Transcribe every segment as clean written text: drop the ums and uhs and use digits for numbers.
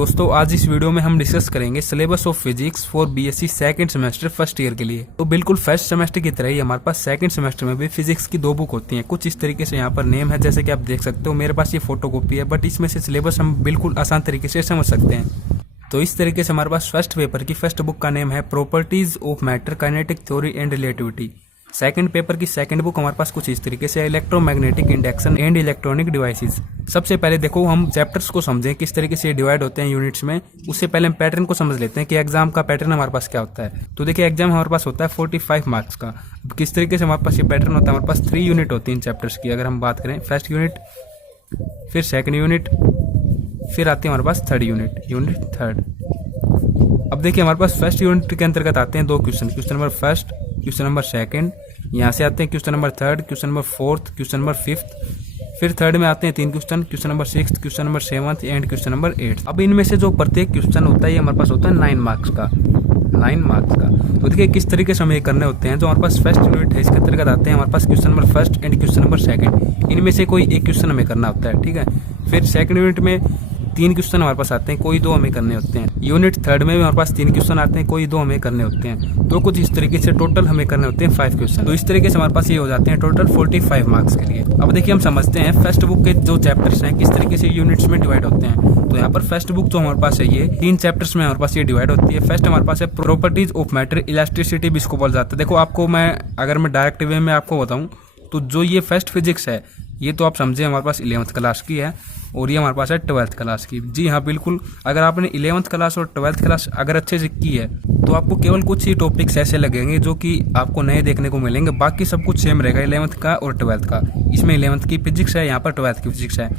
दोस्तों आज इस वीडियो में हम डिस्कस करेंगे syllabus of physics for BSc second semester first year के लिए। तो बिल्कुल फर्स्ट सेमेस्टर की तरह ही हमारे पास सेकंड सेमेस्टर में भी फिजिक्स की 2 बुक होती हैं। कुछ इस तरीके से यहाँ पर नेम है, जैसे कि आप देख सकते हो। मेरे पास ये फोटोकॉपी है, बट इसमें से सिलेबस हम बिल्कुल आसान तरीके से समझ सकते हैं। तो इस तरीके से हमारे पास फर्स्ट पेपर की फर्स्ट बुक का नेम है properties of matter, kinetic theory and relativity. Second paper की सेकंड बुक हमारे पास कुछ इस तरीके से electromagnetic induction and electronic devices. सबसे पहले देखो हम चैप्टर्स को समझें किस तरीके से डिवाइड होते हैं यूनिट्स में। उससे पहले हम पैटर्न को समझ लेते हैं कि एग्जाम का पैटर्न हमारे पास क्या होता है। तो देखिए एग्जाम हमारे पास होता है 45 मार्क्स का। किस तरीके से हमारे पास ये पैटर्न होता है, हमारे पास 3 यूनिट होती है इन चैप्टर्स की। अगर हम बात करें फर्स्ट यूनिट, फिर सेकेंड यूनिट, फिर आती है हमारे पास थर्ड यूनिट थर्ड। अब देखिए हमारे पास फर्स्ट यूनिट के अंतर्गत आते हैं 2 question, question number first, question number second. यहाँ से आते हैं question number third, question number fourth, question number fifth. फिर थर्ड में आते हैं 3 question, question number 6, question number 7 and question number 8। अब इनमें से जो प्रत्येक क्वेश्चन होता है ये हमारे पास होता है 9 मार्क्स का। तो देखिए किस तरीके से हमें ये करने होते हैं। जो हमारे पास फर्स्ट यूनिट है इसके अंतर्गत आते हैं हमारे पास question number first and question number second. इनमें से कोई एक क्वेश्चन हमें करना होता है, ठीक है। फिर सेकंड यूनिट में 3 क्वेश्चन हमारे पास आते हैं, कोई 2 हमें करने होते हैं। यूनिट थर्ड में भी हमारे पास 3 क्वेश्चन आते हैं, कोई 2 हमें करने होते हैं। तो कुछ इस तरीके से टोटल हमें करने होते हैं 5 क्वेश्चन। तो इस तरीके से हमारे पास ये हो जाते हैं टोटल 45 मार्क्स के लिए। अब देखिए हम समझते हैं फर्स्ट बुक के जो चैप्टर्स हैं किस तरीके से यूनिट्स में डिवाइड होते हैं। तो यहाँ पर फर्स्ट बुक जो हमारे पास है ये 3 चैप्टर्स में हमारे पास ये डिवाइड होती है। फर्स्ट हमारे पास है प्रॉपर्टीज ऑफ मैटर, इलास्टिसिटी भी इसको बोला जाता है। देखो आपको अगर मैं डायरेक्ट वे में आपको बताऊं तो जो ये फर्स्ट फिजिक्स है ये तो आप समझे हमारे पास 11th क्लास की है, और ये हमारे पास है 12th क्लास की। जी हाँ बिल्कुल, अगर आपने 11th क्लास और 12th क्लास अगर अच्छे से की है तो आपको केवल कुछ ही टॉपिक्स ऐसे लगेंगे जो कि आपको नए देखने को मिलेंगे। बाकी सब कुछ सेम रहेगा 11th का और 12th का। इसमें 11th की फिजिक्स है, यहाँ पर 12th की फिजिक्स है।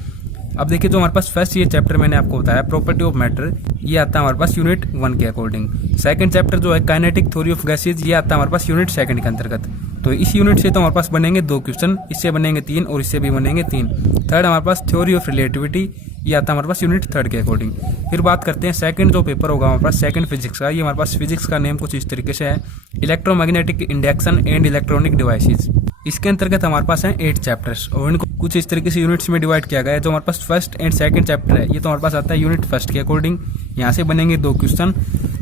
अब देखिए जो हमारे पास फर्स्ट ये चैप्टर मैंने आपको बताया प्रॉपर्टी ऑफ मैटर, ये आता है हमारे पास यूनिट 1 के अकॉर्डिंग। सेकंड चैप्टर जो है काइनेटिक थ्योरी ऑफ गैसेज, ये आता है हमारे पास यूनिट 2 के अंतर्गत। तो इस यूनिट से तो हमारे पास बनेंगे 2 क्वेश्चन, इससे बनेंगे 3 और इससे भी बनेंगे 3। थर्ड हमारे पास थ्योरी ऑफ रिलेटिविटी, ये आता है हमारे पास यूनिट 3 के अकॉर्डिंग। फिर बात करते हैं सेकंड जो पेपर होगा हमारे पास सेकंड फिजिक्स का। ये हमारे पास फिजिक्स का नेम कुछ इस तरीके से है electromagnetic induction and electronic devices. इसके अंतर्गत हमारे पास है 8 चैप्टर्स और इनको कुछ इस तरीके से यूनिट्स में डिवाइड किया गया है। जो हमारे पास फर्स्ट एंड सेकंड चैप्टर है ये तो हमारे पास आता है यूनिट 1 के अकॉर्डिंग। यहाँ से बनेंगे 2 क्वेश्चन।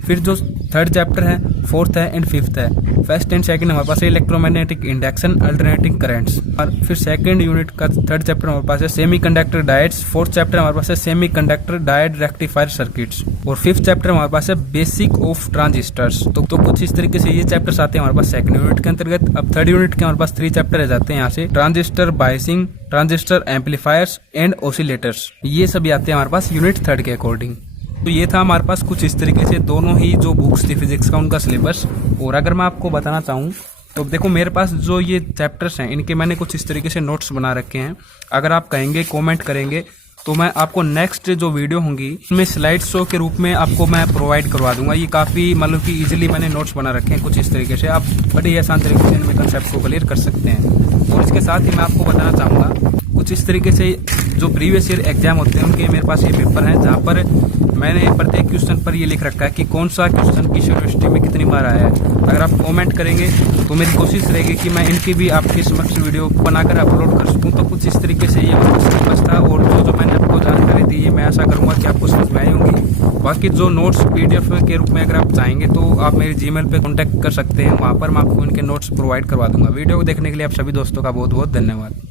फिर जो थर्ड चैप्टर है, फोर्थ है एंड फिफ्थ है। फर्स्ट एंड सेकंड हमारे पास है इलेक्ट्रोमैग्नेटिक इंडक्शन, अल्टरनेटिंग करंट्स। और फिर सेकंड यूनिट का थर्ड चैप्टर हमारे पास है सेमीकंडक्टर डायोड्स। फोर्थ चैप्टर हमारे पास है सेमीकंडक्टर डायोड रेक्टिफायर सर्किट्स। और फिफ्थ चैप्टर हमारे पास है बेसिक ऑफ ट्रांजिस्टर्स। तो कुछ इस तरीके से ये चैप्टर्स आते हैं हमारे पास सेकंड यूनिट के अंतर्गत। अब थर्ड यूनिट के हमारे पास 3 चैप्टर रह जाते हैं यहाँ से transistor biasing, transistor amplifiers and oscillators. ये सभी आते हैं हमारे पास यूनिट 3 के अकॉर्डिंग। तो ये था हमारे पास कुछ इस तरीके से दोनों ही जो बुक्स थी फिजिक्स का उनका सिलेबस। और अगर मैं आपको बताना चाहूँ तो देखो मेरे पास जो ये चैप्टर्स हैं इनके मैंने कुछ इस तरीके से नोट्स बना रखे हैं। अगर आप कहेंगे कमेंट करेंगे तो मैं आपको नेक्स्ट जो वीडियो होंगी उसमें स्लाइड शो के रूप में आपको मैं प्रोवाइड करवा दूंगा। ये काफ़ी मतलब कि इजीली मैंने नोट्स बना रखे हैं कुछ इस तरीके से। आप बड़े आसान तरीके से इनमें कंसेप्ट को क्लियर कर सकते हैं। और इसके साथ ही मैं आपको बताना चाहूँगा कुछ इस तरीके से जो प्रीवियस ईयर एग्जाम होते हैं उनके मेरे पास ये पेपर है जहाँ पर मैंने प्रत्येक क्वेश्चन पर ये लिख रखा है कि कौन सा क्वेश्चन किस यूनिवर्सिटी में कितनी बार आया है। अगर आप कमेंट करेंगे तो मेरी कोशिश रहेगी कि मैं इनकी भी आपके समक्ष वीडियो बनाकर अपलोड कर सकूं। तो कुछ इस तरीके से ये सिलेबस था और जो मैंने आपको जानकारी दी है मैं आशा करूंगा कि आपको समझ में आई होंगी। बाकी जो नोट्स PDF के रूप में अगर आप चाहेंगे तो आप मेरे Gmail पे कॉन्टैक्ट कर सकते हैं, वहाँ पर मैं आपको इनके नोट्स प्रोवाइड करवा दूंगा। वीडियो को देखने के लिए आप सभी दोस्तों का बहुत बहुत धन्यवाद।